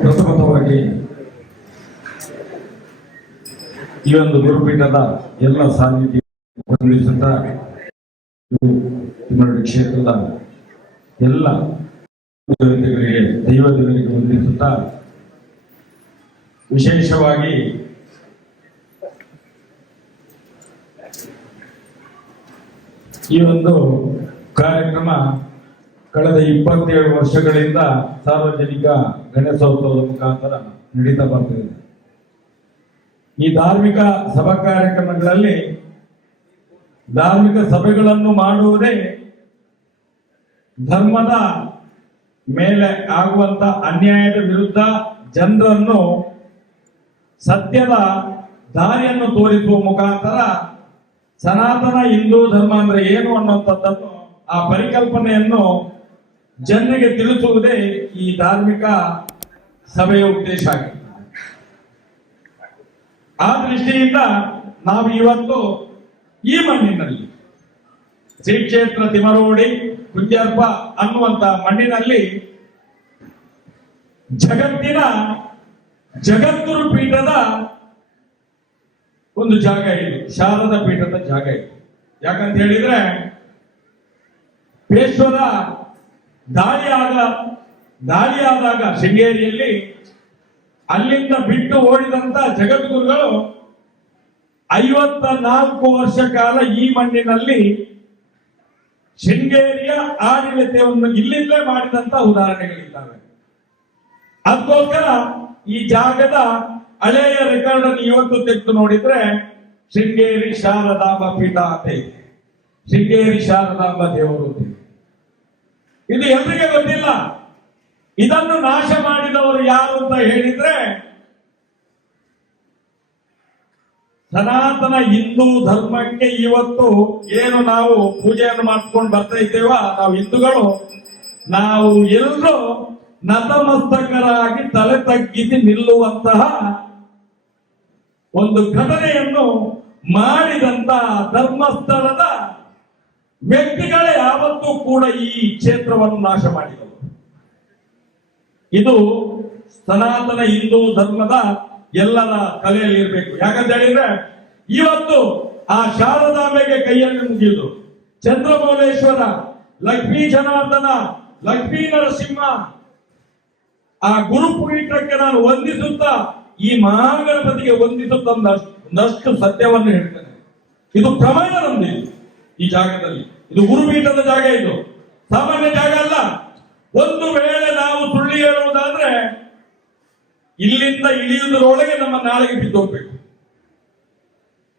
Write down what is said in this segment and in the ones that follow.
ಪ್ರಥಮವಾಗಿ ಈ ಒಂದು ಗುರುಪೀಠದ ಎಲ್ಲ ಸಾನ್ನಿಧ್ಯ ಕ್ಷೇತ್ರದ ಎಲ್ಲ ದೇವತೆಗಳಿಗೆ ದೈವ ದೇವರಿಗೆ ವಂದಿಸುತ್ತಾ ವಿಶೇಷವಾಗಿ ಈ ಒಂದು ಕಾರ್ಯಕ್ರಮ ಕಳೆದ ಇಪ್ಪತ್ತೇಳು ವರ್ಷಗಳಿಂದ ಸಾರ್ವಜನಿಕ ಗಣೇಶೋತ್ಸವದ ಮುಖಾಂತರ ನಡೀತಾ ಬರ್ತಿದೆ ಈ ಧಾರ್ಮಿಕ ಸಭಾ ಕಾರ್ಯಕ್ರಮಗಳಲ್ಲಿ ಧಾರ್ಮಿಕ ಸಭೆಗಳನ್ನು ಮಾಡುವುದೇ ಧರ್ಮದ ಮೇಲೆ ಆಗುವಂತ ಅನ್ಯಾಯದ ವಿರುದ್ಧ ಜನರನ್ನು ಸತ್ಯದ ದಾರಿಯನ್ನು ತೋರಿಸುವ ಮುಖಾಂತರ ಸನಾತನ ಹಿಂದೂ ಧರ್ಮ ಅಂದ್ರೆ ಏನು ಅನ್ನುವಂಥದ್ದನ್ನು ಆ ಪರಿಕಲ್ಪನೆಯನ್ನು ಜನರಿಗೆ ತಿಳಿಸುವುದೇ ಈ ಧಾರ್ಮಿಕ ಸಭೆಯ ಉದ್ದೇಶ ಆಗಿದೆ. ಆ ದೃಷ್ಟಿಯಿಂದ ನಾವು ಇವತ್ತು ಈ ಮಣ್ಣಿನಲ್ಲಿ, ಶ್ರೀ ಕ್ಷೇತ್ರ ತಿಮರೋಡಿ ಕುಂಜರ್ಪ ಅನ್ನುವಂತ ಮಣ್ಣಿನಲ್ಲಿ ಜಗತ್ತಿನ ಜಗದ್ಗುರು ಪೀಠದ ಒಂದು ಜಾಗ ಇದು, ಶಾರದ ಪೀಠದ ಜಾಗ ಇದು. ಯಾಕಂತ ಹೇಳಿದ್ರೆ ಪೇಶ್ವರ ದಾಳಿಯಾದ ದಾಳಿಯಾದಾಗ ಶೃಂಗೇರಿಯಲ್ಲಿ ಅಲ್ಲಿಂದ ಬಿಟ್ಟು ಓಡಿದಂತ ಜಗದ್ಗುರುಗಳು ಐವತ್ತ ನಾಲ್ಕು ವರ್ಷ ಕಾಲ ಈ ಮಣ್ಣಿನಲ್ಲಿ ಶೃಂಗೇರಿಯ ಆಡಳಿತವನ್ನು ಇಲ್ಲಿಂದಲೇ ಮಾಡಿದಂತ ಉದಾಹರಣೆಗಳಿದ್ದಾವೆ. ಅದಕ್ಕೋಸ್ಕರ ಈ ಜಾಗದ ಹಳೆಯ ರೆಕಾರ್ಡ್ ಅನ್ನು ಇವತ್ತು ತೆಗೆದು ನೋಡಿದ್ರೆ ಶೃಂಗೇರಿ ಶಾರದಾಂಬ ಪೀಠ ಅಂತ ಇದೆ. ಶೃಂಗೇರಿ ಶಾರದಾಂಬ ದೇವರು ಇದೆ. ಎಲ್ರಿಗೆ ಗೊತ್ತಿಲ್ಲ ಇದನ್ನು ನಾಶ ಮಾಡಿದವರು ಯಾರು ಅಂತ ಹೇಳಿದ್ರೆ, ಸನಾತನ ಹಿಂದೂ ಧರ್ಮಕ್ಕೆ ಇವತ್ತು ಏನು ನಾವು ಪೂಜೆಯನ್ನು ಮಾಡ್ಕೊಂಡು ಬರ್ತಾ ಇದ್ದೇವ, ನಾವು ಹಿಂದೂಗಳು, ನಾವು ಎಲ್ಲರೂ ನತಮಸ್ತಕರಾಗಿ ತಲೆ ತಗ್ಗಿಸಿ ನಿಲ್ಲುವಂತಹ ಒಂದು ಘಟನೆಯನ್ನು ಮಾಡಿದಂತ ಧರ್ಮಸ್ಥಳದ ವ್ಯಕ್ತಿಗಳೇ ಯಾವತ್ತೂ ಕೂಡ ಈ ಕ್ಷೇತ್ರವನ್ನು ನಾಶ ಮಾಡಿದವು ಇದು ಸನಾತನ ಹಿಂದೂ ಧರ್ಮದ ಎಲ್ಲರ ತಲೆಯಲ್ಲಿ ಇರಬೇಕು. ಯಾಕಂತ ಹೇಳಿದ್ರೆ, ಇವತ್ತು ಆ ಶಾರದಾಂಬೆಗೆ ಕೈಯಲ್ಲಿ ಮುಗಿದು ಚಂದ್ರಮೌಳೇಶ್ವರ, ಲಕ್ಷ್ಮೀ ಜನಾರ್ದನ, ಲಕ್ಷ್ಮೀ ನರಸಿಂಹ, ಆ ಗುರುಪೀಠಕ್ಕೆ ನಾನು ವಂದಿಸುತ್ತಾ ಈ ಮಹಾಗಣಪತಿಗೆ ವಂದಿಸುತ್ತಾ ಒಂದಷ್ಟು ಸತ್ಯವನ್ನು ಹೇಳ್ತೇನೆ. ಇದು ಪ್ರಮಾಣ ನಮ್ದು ಈ ಜಾಗದಲ್ಲಿ. ಇದು ಗುರುಪೀಠದ ಜಾಗ ಇದು. ಸಾಮಾನ್ಯ ಜಾಗ ಅಲ್ಲ. ಒಂದು ವೇಳೆ ನಾವು ಸುಳ್ಳಿ ಹೇಳುವುದಾದ್ರೆ ಇಲ್ಲಿಂದ ಇಳಿಯುವುದರೊಳಗೆ ನಮ್ಮ ನಾಳೆಗೆ ಬಿದ್ದು ಹೋಗ್ಬೇಕು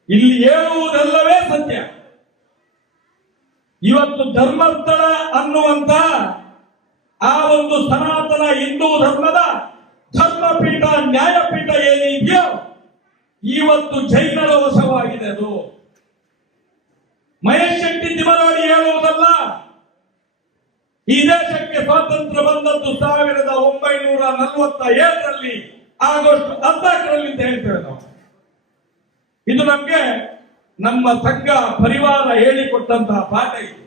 ಇಲ್ಲಿ ಹೇಳುವುದೆಲ್ಲವೇ ಸತ್ಯ. ಇವತ್ತು ಧರ್ಮಸ್ಥಳ ಅನ್ನುವಂತ ಆ ಒಂದು ಸನಾತನ ಹಿಂದೂ ಧರ್ಮದ ಧರ್ಮಪೀಠ, ನ್ಯಾಯಪೀಠ ಏನಿದೆಯೋ, ಇವತ್ತು ಜೈನರ ವಶವಾಗಿದೆ ಅದು. ಮಹೇಶ್ ಶೆಟ್ಟಿ ತಿಮರಾಡಿ ಹೇಳುವುದಲ್ಲ, ಈ ದೇಶಕ್ಕೆ ಸ್ವಾತಂತ್ರ್ಯ ಬಂದದ್ದು ಸಾವಿರದ ಒಂಬೈನೂರ ನಲವತ್ತ ಏಳರಲ್ಲಿ ಆಗಸ್ಟ್ ಹದಿನಾಲ್ಕರಲ್ಲಿ ಅಂತ ಹೇಳ್ತೇವೆ ನಾವು. ಇದು ನಮ್ಗೆ ನಮ್ಮ ಸಂಘ ಪರಿವಾರ ಹೇಳಿಕೊಟ್ಟಂತಹ ಪಾಠ ಇದು.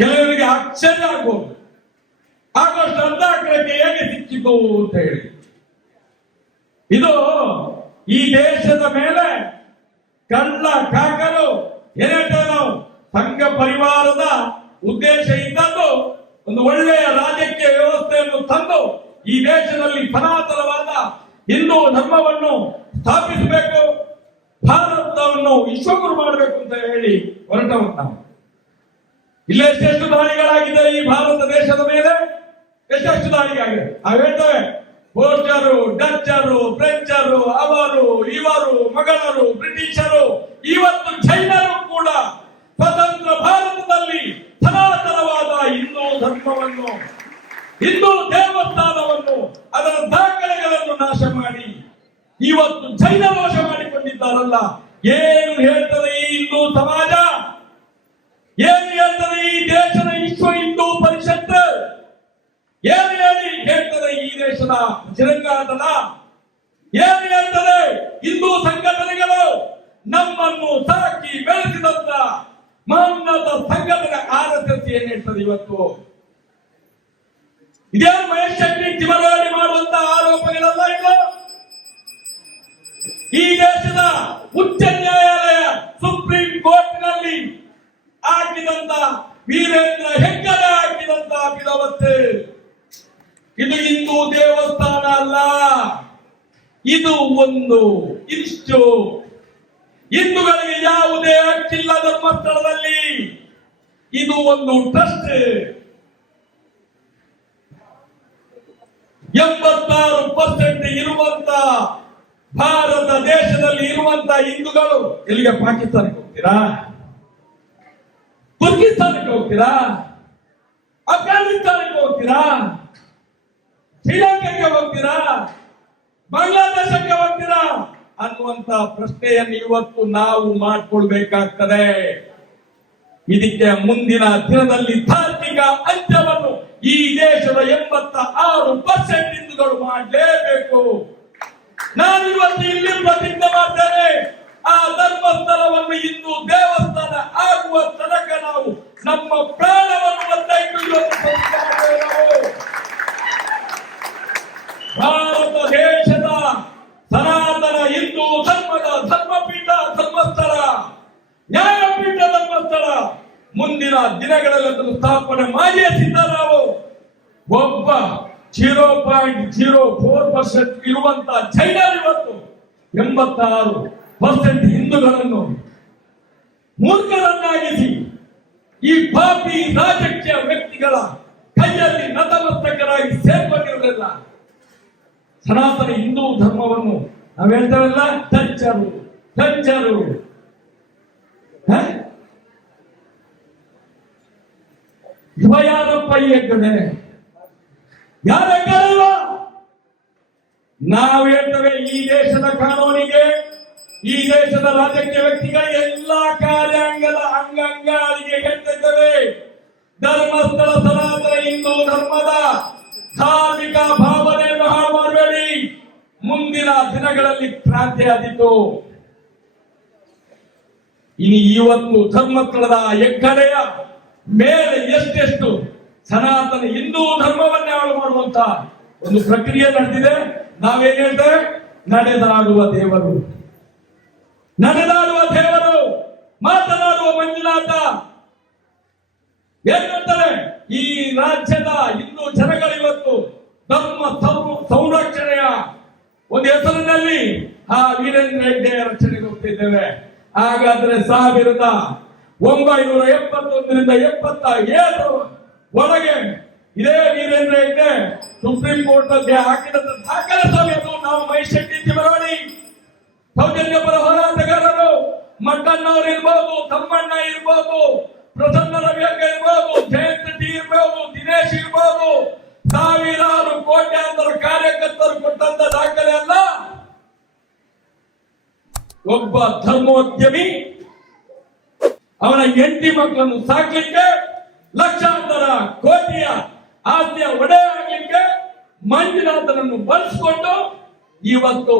ಕೆಲವರಿಗೆ ಆಶ್ಚರ್ಯ ಆಗ್ಬೋದು. ಆಗಸ್ಟ್ ಹದಿನಾಲ್ಕರಕ್ಕೆ ಹೇಗೆ ಸಿಕ್ಕಿದ್ದವು ಅಂತ ಹೇಳಿ. ಇದು ಈ ದೇಶದ ಮೇಲೆ ಕಳ್ಳ ಕಾಕರು ಏನೇಳ್ತೇವೆ ಸಂಘ ಪರಿವಾರದ ಉದ್ದೇಶ ಇದ್ದದ್ದು ಒಂದು ಒಳ್ಳೆಯ ರಾಜಕೀಯ ವ್ಯವಸ್ಥೆಯನ್ನು ತಂದು ಈ ದೇಶದಲ್ಲಿ ಸನಾತನವಾದ ಹಿಂದೂ ಧರ್ಮವನ್ನು ಸ್ಥಾಪಿಸಬೇಕು, ಭಾರತವನ್ನು ವಿಶ್ವಗುರು ಮಾಡಬೇಕು ಅಂತ ಹೇಳಿ ಹೊರಟವರು ನಾವು ಇಲ್ಲೇ ಎಷ್ಟೆಷ್ಟು ದಾಳಿಗಳಾಗಿದೆ ಈ ಭಾರತ ದೇಶದ ಮೇಲೆ? ಎಷ್ಟೆಷ್ಟು ದಾಳಿಗಳಾಗಿದೆ ನಾವು ಹೇಳ್ತೇವೆ. ಪೋರ್ಚರು ಡಚ್ಚರು, ಫ್ರೆಂಚರು, ಅವರು, ಇವರು ಮಗಳರು ಬ್ರಿಟಿಷರು, ಇವತ್ತು ಚೈನರು ಕೂಡ ಸ್ವತಂತ್ರ ಭಾರತದಲ್ಲಿ ಸನಾತನವಾದ ಹಿಂದೂ ಧರ್ಮವನ್ನು, ಹಿಂದೂ ದೇವಸ್ಥಾನವನ್ನು, ಅದರ ದಾಖಲೆಗಳನ್ನು ನಾಶ ಮಾಡಿ, ಇವತ್ತು ಜೈನ ನಾಶ ಮಾಡಿಕೊಂಡಿದ್ದಾರಲ್ಲ. ಏನು ಹೇಳ್ತದೆ ಈ ಹಿಂದೂ ಸಮಾಜ? ಏನು ಹೇಳ್ತದೆ ಈ ದೇಶದ ವಿಶ್ವ ಹಿಂದೂ ಪರಿಷತ್ ಏನು ಹೇಳಿ ಹೇಳ್ತದೆ ಈ ಬಜರಂಗ ಅಂತಲ್ಲ ಏನು ಹೇಳ್ತದೆ ಹಿಂದೂ ಸಂಘಟನೆಗಳು ನಮ್ಮನ್ನು ಸಾಕಿ ಬೆಳೆಸಿದಂತ ಮಹನ್ನತ ಸಂಘಟನೆ ಆರ್ ಎಸ್ ಎಸ್ ಏನ್ ಹೇಳ್ತದೆ ಇವತ್ತು? ಇದೇ ಮಹೇಶ್ ಶೆಟ್ಟಿ ತಿಮರವಾಡಿ ಮಾಡುವಂತ ಆರೋಪಗಳೆಲ್ಲ ಇದು. ಈ ದೇಶದ ಉಚ್ಚ ನ್ಯಾಯಾಲಯ ಸುಪ್ರೀಂ ಕೋರ್ಟ್ನಲ್ಲಿ ಹಾಕಿದಂತ ವೀರೇಂದ್ರ ಹೆಗ್ಗಡೆ ಹಾಕಿದಂತ ಬಿಡವತ್ತೆ ಇದು ಹಿಂದೂ ದೇವಸ್ಥಾನ ಅಲ್ಲ. ಇದು ಒಂದು, ಇಷ್ಟು. ಹಿಂದೂಗಳಿಗೆ ಯಾವುದೇ ಹಕ್ಕಿಲ್ಲ ಧರ್ಮಸ್ಥಳದಲ್ಲಿ ಇದು ಒಂದು ಟ್ರಸ್ಟ್. ಎಂಬತ್ತಾರು ಪರ್ಸೆಂಟ್ ಇರುವಂತ ಭಾರತ ದೇಶದಲ್ಲಿ ಇರುವಂತ ಹಿಂದೂಗಳು ಎಲ್ಲಿಗೆ? ಪಾಕಿಸ್ತಾನಕ್ಕೆ ಹೋಗ್ತೀರಾ? ತುರ್ಕಿಸ್ತಾನಕ್ಕೆ ಹೋಗ್ತೀರಾ? ಅಫ್ಘಾನಿಸ್ತಾನಕ್ಕೆ ಹೋಗ್ತೀರಾ? ಹೋಗ್ತೀರಾ ಬಾಂಗ್ಲಾದೇಶಕ್ಕೆ ಹೋಗ್ತೀರಾ ಅನ್ನುವಂತ ಪ್ರಶ್ನೆಯನ್ನು ಇವತ್ತು ನಾವು ಮಾಡ್ಕೊಳ್ಬೇಕಾಗ್ತದೆ. ಇದಕ್ಕೆ ಮುಂದಿನ ದಿನದಲ್ಲಿ ತಾರ್ಕಿಕ ಅಂತ್ಯವನ್ನು ಈ ದೇಶದ ಎಂಬತ್ತ ಆರು ಪರ್ಸೆಂಟ್ ಹಿಂದೂಗಳು ಮಾಡಲೇಬೇಕು. ನಾನು ಇವತ್ತು ಇಲ್ಲಿ ಪ್ರತಿಜ್ಞೆ ಮಾಡ್ತೇನೆ. ಆ ಧರ್ಮಸ್ಥಳವನ್ನು ಇಂದು ದೇವಸ್ಥಾನ ಆಗುವ ತನಕ ನಾವು ನಮ್ಮ ಪ್ರಾಣವನ್ನು ಒತ್ತಾಯಿಟ್ಟು ಇವತ್ತು ಪ್ರತಿಜ್ಞೆ ಮಾಡ್ತೇವೆ ನಾವು. ಭಾರತ ದೇಶದ ಸನಾತನ ಹಿಂದೂ ಧರ್ಮದ ಧರ್ಮಪೀಠ ಧರ್ಮಸ್ಥಳ ನ್ಯಾಯಪೀಠ ಧರ್ಮಸ್ಥಳ ಮುಂದಿನ ದಿನಗಳಲ್ಲಿ ಅದನ್ನು ಸ್ಥಾಪನೆ ಮಾಡಿಯೇ ನಾವು. ಒಬ್ಬ zero point zero four percent ಇರುವಂತಹ ಜೈನರು ಇವತ್ತು ಎಂಬತ್ತಾರು ಪರ್ಸೆಂಟ್ ಹಿಂದೂಗಳನ್ನು ಮೂರ್ಖರನ್ನಾಗಿಸಿ ಈ ಪಾಪಿ ರಾಜಕೀಯ ವ್ಯಕ್ತಿಗಳ ಕೈಯಲ್ಲಿ ನತಮಸ್ತಕರಾಗಿ ಸೇರ್ಕೊಂಡಿರಲಿಲ್ಲ ಸನಾತನ ಹಿಂದೂ ಧರ್ಮವನ್ನು ನಾವು ಹೇಳ್ತೇವಲ್ಲ ಟಚ್ಚರು ಟಚ್ಚರು ಯಾರಪ್ಪ ಈ ಹೆಗ್ಗಡೆ ಯಾರ? ನಾವು ಹೇಳ್ತೇವೆ ಈ ದೇಶದ ಕಾನೂನಿಗೆ, ಈ ದೇಶದ ರಾಜಕೀಯ ವ್ಯಕ್ತಿಗಳಿಗೆ ಎಲ್ಲಾ ಕಾರ್ಯಾಂಗದ ಅಂಗಾಂಗಾರಿಗೆ ಹೇಳ್ತಿದ್ದೇವೆ ಧರ್ಮಸ್ಥಳ ಸನಾತನ ಹಿಂದೂ ಧರ್ಮದ ಧಾರ್ಮಿಕ ಭಾವನೆಯನ್ನು ಹಾಳು ಮಾಡಬೇಡಿ. ಮುಂದಿನ ದಿನಗಳಲ್ಲಿ ಕ್ರಾಂತಿ ಆದಿತ್ತು ಇನ್ನು ಇವತ್ತು ಧರ್ಮಸ್ಥಳದ ಹೆಗ್ಗಡೆಯ ಮೇಲೆ ಎಷ್ಟೆಷ್ಟು ಸನಾತನ ಹಿಂದೂ ಧರ್ಮವನ್ನೇ ಹಾಳು ಮಾಡುವಂತ ಒಂದು ಪ್ರಕ್ರಿಯೆ ನಡೆದಿದೆ. ನಾವೇನ್ ಹೇಳ್ತೇವೆ? ನಡೆದಾಡುವ ದೇವರು. ನಡೆದಾಡುವ ದೇವರು. ಮಾತನಾಡುವ ಮಂಜುನಾಥ. ಏನ್ ಹೇಳ್ತಾರೆ? ಈ ರಾಜ್ಯದ ಹಿಂದೂ ಜನಗಳಿವತ್ತು ಧರ್ಮ ಸಂರಕ್ಷಣೆಯ ಒಂದು ಹೆಸರಿನಲ್ಲಿ ಆ ವೀರೇಂದ್ರ ಹೆಗ್ಡೆಯ ರಕ್ಷಣೆಗೆ ಹೋಗ್ತಿದ್ದೇವೆ. ಹಾಗಾದ್ರೆ ಸಾವಿರದ ಒಂಬೈನೂರ ಎಪ್ಪತ್ತೊಂದರಿಂದ ಎಪ್ಪತ್ತ ಏಳು ಒಳಗೆ ಇದೇ ವೀರೇಂದ್ರ ಹೆಗ್ಡೆ ಸುಪ್ರೀಂ ಕೋರ್ಟ್ನಲ್ಲಿ ಹಾಕಿದಂತ ದಾಖಲೆ ಸಮೇತ ನಾವು ಮೈಶೆಟ್ಟಿ ತಿಮರವಳಿ ಸೌಜನ್ಯ ಪರ ಹೋರಾಟಗಾರರು ಮಟ್ಟಣ್ಣವರು ಇರ್ಬೋದು, ತಮ್ಮಣ್ಣ ಇರ್ಬೋದು, ಪ್ರಸನ್ನ ರವಿಯಂಗ ಇರ್ಬೋದು, ಜಯಂತ ಟಿ ಇರ್ಬೋದು, ದಿನೇಶ್ ಇರ್ಬೋದು, ಸಾವಿರಾರು ಕೋಟ್ಯಾಂತರ ಕಾರ್ಯಕರ್ತರು ಕೊಟ್ಟಂತ ದಾಖಲೆ ಅಲ್ಲ. ಒಬ್ಬ ಧರ್ಮೋದ್ಯಮಿ ಅವನ ಎಂಟಿ ಮಕ್ಕಳನ್ನು ಸಾಕ್ಲಿಕ್ಕೆ ಲಕ್ಷಾಂತರ ಕೋಟಿಯ ಆಸ್ತಿಯ ಒಡೆ ಆಗ್ಲಿಕ್ಕೆ ಮಂಜುನಾಥನನ್ನು ಬಳಸಿಕೊಂಡು ಇವತ್ತು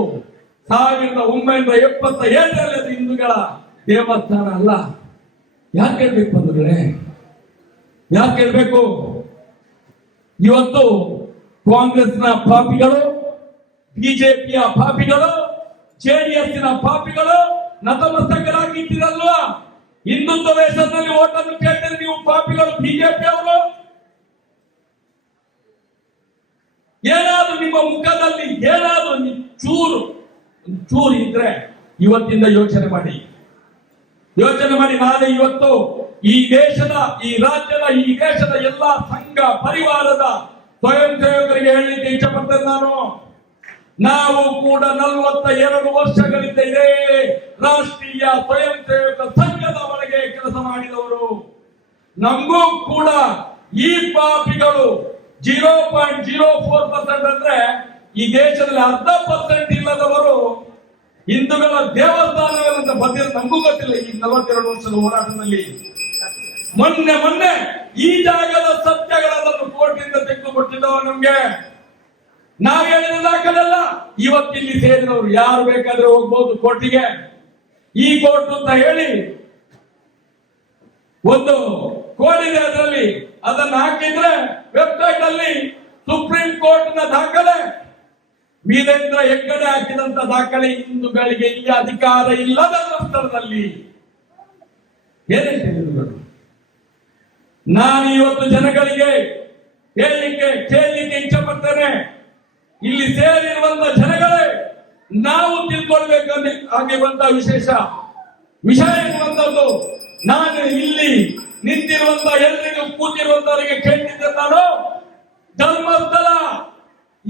ಸಾವಿರದ ಒಂಬೈನೂರ ಎಪ್ಪತ್ತ ಏಳರಲ್ಲಿ ಹಿಂದೂಗಳ ದೇವಸ್ಥಾನ ಅಲ್ಲ. ಯಾಕೆ ಹೇಳ್ಬೇಕು ಅಂದ್ರೆ ಯಾಕೆ ಹೇಳ್ಬೇಕು ಇವತ್ತು ಕಾಂಗ್ರೆಸ್ನ ಪಾಪಿಗಳು, ಬಿಜೆಪಿಯ ಪಾಪಿಗಳು ಜೆಡಿಎಸ್ನ ಪಾಪಿಗಳು ನತಮಸ್ತಕರಾಗಿದ್ದೀರಲ್ವಾ ಹಿಂದುತ್ವದ ಹೆಸರಿನಲ್ಲಿ ಓಟನ್ನು ಕೇಳ್ತೀರಿ ನೀವು ಪಾಪಿಗಳು, ಬಿಜೆಪಿ ಅವರು. ಏನಾದ್ರೂ ನಿಮ್ಮ ಮುಖದಲ್ಲಿ ಏನಾದ್ರೂ ಚೂರು ಚೂರು ಇದ್ರೆ ಇವತ್ತಿಂದ ಯೋಚನೆ ಮಾಡಿ. ಯೋಚನೆ ಮಾಡಿ ನಾಳೆ ಇವತ್ತು ಈ ದೇಶದ, ಈ ರಾಜ್ಯದ, ಈ ದೇಶದ ಎಲ್ಲಾ ಸಂಘ, ಪರಿವಾರದ ಸ್ವಯಂ ಸೇವಕರಿಗೆ ಹೇಳಲಿಕ್ಕೆ ಇಷ್ಟಪಡ್ತೇನೆ ನಾನು. ನಾವು ಕೂಡ ನಲವತ್ತ ಎರಡು ವರ್ಷಗಳಿಂದ ಇದೇ ರಾಷ್ಟ್ರೀಯ ಸ್ವಯಂ ಸೇವಕ ಮಾಡಿದವರು ನಮಗೂ ಕೂಡ ಈ ಪಾಪಿಗಳು zero point zero four percent ಅಂದ್ರೆ ಈ ದೇಶದಲ್ಲಿ ಅರ್ಧ ಪರ್ಸೆಂಟ್ ಇಲ್ಲದವರು ಹಿಂದೂಗಳ ದೇವಸ್ಥಾನಗಳಿಂದ ಬಂದಿರೋ ನಮಗೂ ಗೊತ್ತಿಲ್ಲ. ಈ ನಲವತ್ತೆರಡು ವರ್ಷದ ಹೋರಾಟದಲ್ಲಿ ಮೊನ್ನೆ ಮೊನ್ನೆ ಈ ಜಾಗದ ಸತ್ಯಗಳನ್ನು ಕೋರ್ಟಿಂದ ತೆಗೆದುಕೊಟ್ಟಿದ್ದವ ನಮ್ಗೆ. ನಾವ್ ಹೇಳಿದ ದಾಖಲೆಲ್ಲ ಇವತ್ತಿಲ್ಲಿ ಸೇರಿದವರು ಯಾರು ಬೇಕಾದ್ರೆ ಹೋಗ್ಬೋದು ಕೋರ್ಟಿಗೆ. ಈ ಕೋರ್ಟ್ ಅಂತ ಹೇಳಿ ಒಂದು ಕೋಡ್ ಇದೆ ಅದರಲ್ಲಿ ಅದನ್ನ ಹಾಕಿದ್ರೆ ವೆಬ್ಸೈಟ್ ಅಲ್ಲಿ ಸುಪ್ರೀಂ ಕೋರ್ಟ್ನ ದಾಖಲೆ. ವೀರೇಂದ್ರ ಹೆಗ್ಗಡೆ ಹಾಕಿದಂತ ದಾಖಲೆ ಹಿಂದೂಗಳಿಗೆ ಈ ಅಧಿಕಾರ ಇಲ್ಲದ ಸ್ಥಳದಲ್ಲಿ ಏನೇನು ನಾನು ಇವತ್ತು ಜನಗಳಿಗೆ ಹೇಳಲಿಕ್ಕೆ, ಕೇಳಲಿಕ್ಕೆ ಇಚ್ಛೆ ಪಡ್ತೇನೆ ಇಲ್ಲಿ ಸೇರಿರುವಂತ ಜನಗಳೇ, ನಾವು ತಿಳ್ಕೊಳ್ಬೇಕು ಆಗಿರುವಂತ ವಿಶೇಷ. ವಿಷಯ ಇರುವಂತದ್ದು, ನಾನು ಇಲ್ಲಿ ನಿಂತಿರುವಂತ ಎಲ್ಲರಿಗೂ ಕೂತಿರುವಂತವರಿಗೆ ಕೇಳಿದ್ದೆ ನಾನು. ಧರ್ಮಸ್ಥಳ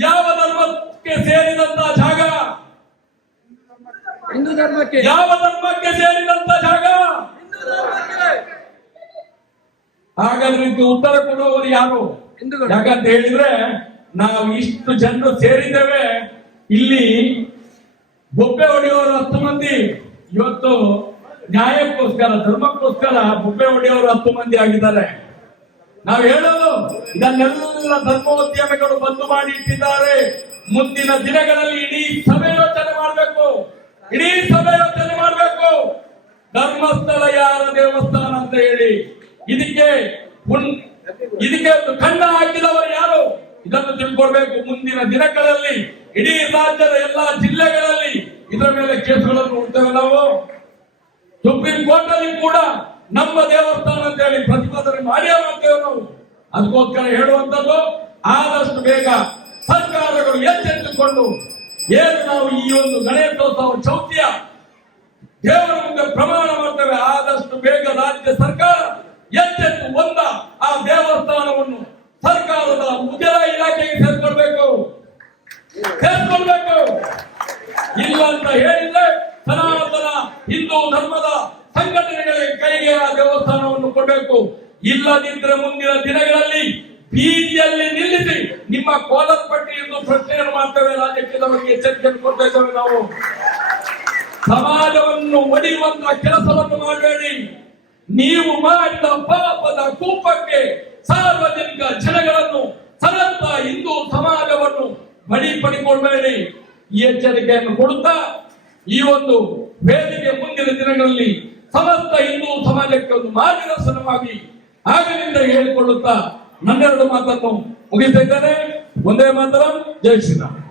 ಯಾವ ಧರ್ಮಕ್ಕೆ ಸೇರಿದಂತ ಜಾಗ? ಹಿಂದೂ ಧರ್ಮಕ್ಕೆ. ಯಾವ ಧರ್ಮಕ್ಕೆ ಸೇರಿದಂತ ಜಾಗ? ಹಾಗಾದ್ರೆ ಇದು ಉತ್ತರ ಕೊಡುವವರು ಯಾರು. ಯಾಕಂತ ಹೇಳಿದ್ರೆ ನಾವು ಇಷ್ಟು ಜನರು ಸೇರಿದ್ದೇವೆ. ಇಲ್ಲಿ ಬೊಬ್ಬೆ ಹೊಡೆಯುವವರು ಹತ್ತು ಮಂದಿ. ಇವತ್ತು ನ್ಯಾಯಕ್ಕೋಸ್ಕರ, ಧರ್ಮಕ್ಕೋಸ್ಕರ ಬೊಬ್ಬೆ ಒಡೆಯವರು ಹತ್ತು ಮಂದಿ ಆಗಿದ್ದಾರೆ. ನಾವು ಹೇಳೋದು, ಇದನ್ನೆಲ್ಲ ಧರ್ಮೋದ್ಯಮಿಗಳು ಬಂದು ಮಾಡಿ ಇಟ್ಟಿದ್ದಾರೆ. ಮುಂದಿನ ದಿನಗಳಲ್ಲಿ ಇಡೀ ಸಭೆ ಯೋಚನೆ ಮಾಡಬೇಕು. ಇಡೀ ಸಭೆ ಯೋಚನೆ ಮಾಡಬೇಕು. ಧರ್ಮಸ್ಥಳ ಯಾರ ದೇವಸ್ಥಾನ ಅಂತ ಹೇಳಿ. ಇದಕ್ಕೆ ಇದಕ್ಕೆ ಒಂದು ಕಣ್ಣ ಹಾಕಿದವರು ಯಾರು? ಇದನ್ನು ತಿಳ್ಕೊಳ್ಬೇಕು. ಮುಂದಿನ ದಿನಗಳಲ್ಲಿ ಇಡೀ ರಾಜ್ಯದ ಎಲ್ಲಾ ಜಿಲ್ಲೆಗಳಲ್ಲಿ ಇದರ ಮೇಲೆ ಕೇಸುಗಳನ್ನು ಹುಡ್ತೇವೆ ನಾವು. ಸುಪ್ರೀಂ ಕೋರ್ಟ್ ಅಲ್ಲಿ ಕೂಡ ನಮ್ಮ ದೇವಸ್ಥಾನ ಅಂತ ಹೇಳಿ ಪ್ರತಿಪಾದನೆ ಮಾಡಿ ನಾವು. ಅದಕ್ಕೋಸ್ಕರ ಹೇಳುವಂತದ್ದು ಆದಷ್ಟು ಬೇಗ ಸರ್ಕಾರಗಳು ಎಚ್ಚೆತ್ತುಕೊಂಡು ಏನು ನಾವು ಈ ಒಂದು ಗಣೇಶೋತ್ಸವ ಚೌತಿಯ ದೇವರ ಮುಂದೆ ಪ್ರಮಾಣ ಮಾಡ್ತೇವೆ, ಆದಷ್ಟು ಬೇಗ ರಾಜ್ಯ ಸರ್ಕಾರ ಎಚ್ಚೆತ್ತು ಒಂದ ಆ ದೇವಸ್ಥಾನವನ್ನು ಸರ್ಕಾರದ ಉದ್ಯೋಗ ಇಲಾಖೆಗೆ ಸೇರ್ಕೊಳ್ಬೇಕು. ಸೇರ್ಕೊಳ್ಬೇಕು. ಇಲ್ಲ ಅಂತ ಹೇಳಿದ್ರೆ ಹಿಂದೂ ಧರ್ಮದ ಸಂಘಟನೆಗಳಿಗೆ ಕೈಗೆ ಆ ದೇವಸ್ಥಾನವನ್ನು ಕೊಡಬೇಕು. ಇಲ್ಲದಿದ್ದರೆ ಮುಂದಿನ ದಿನಗಳಲ್ಲಿ ಬೀದಿಯಲ್ಲಿ ನಿಲ್ಲಿಸಿ ನಿಮ್ಮ ಕೋಲತ್ ಪಟ್ಟಿ ಎಂದು ಪ್ರಶ್ನೆಯನ್ನು ಮಾಡ್ತೇವೆ. ಬಗ್ಗೆ ಎಚ್ಚರಿಕೆಯನ್ನು ಕೊಡ್ತೇವೆ ನಾವು. ಸಮಾಜವನ್ನು ಒಡೆಯುವಂತಹ ಕೆಲಸವನ್ನು ಮಾಡಬೇಡಿ. ನೀವು ಮಾಡಿದ ಪಾಪದ ಕೂಪಕ್ಕೆ ಸಾರ್ವಜನಿಕ ಜನಗಳನ್ನು ಸದಂತ ಹಿಂದೂ ಸಮಾಜವನ್ನು ಬಡಿಪಡಿಕೊಳ್ಬೇಡಿ ಈ ಎಚ್ಚರಿಕೆಯನ್ನು ಕೊಡುತ್ತಾ ಈ ಒಂದು ವೇದಿಕೆ ಮುಂದಿನ ದಿನಗಳಲ್ಲಿ ಸಮಸ್ತ ಹಿಂದೂ ಸಮಾಜಕ್ಕೆ ಒಂದು ಮಾರ್ಗದರ್ಶನವಾಗಿ ಆಗಲಿಂದ ಹೇಳಿಕೊಳ್ಳುತ್ತಾ ನನ್ನೆರಡು ಮಾತನ್ನು ಮುಗಿಸ್ತಾ ಒಂದೇ ಮಾತರ, ಜೈ ಶ್ರೀರಾಮ್.